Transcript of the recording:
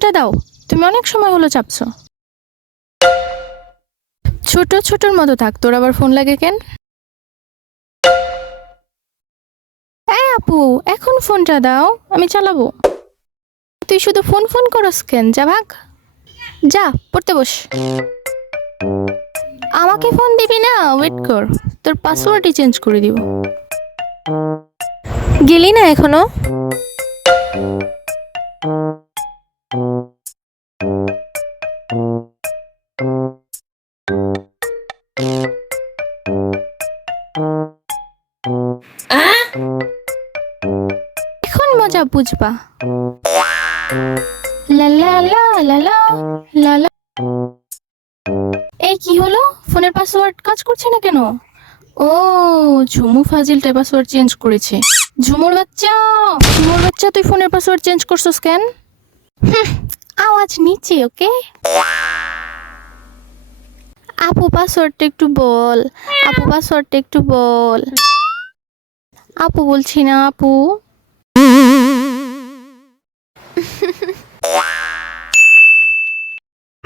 ফোনটা দাও। তুমি অনেক সময় হলো চাপছো। ছোট ছোটর মতো থাক, তোর আবার ফোন লাগে কেন? এই আপু, এখন ফোনটা দাও, আমি চালাবো। তুই শুধু ফোন ফোন করস কেন? যা ভাগ। যা, পড়তে বস। আমাকে ফোন দিবি না? ওয়েট কর, তোর পাসওয়ার্ডই চেঞ্জ করে দিব। গেলি না এখনও? মজা বুঝবা। এই কি হলো? ফোনের পাসওয়ার্ড কাজ করছে না কেন? ও, ঝুমু ফাজিলটা পাসওয়ার্ড চেঞ্জ করেছে। ঝুমুর বাচ্চা! ঝুমুর বাচ্চা, তুই ফোনের পাসওয়ার্ড চেঞ্জ করছস কেন? আওয়াজ নিচে, ওকে? আপু, পাসওয়ার্ডটা একটু বল। আপু, পাসওয়ার্ডটা একটু বল। আপু, বলছি না, আপু।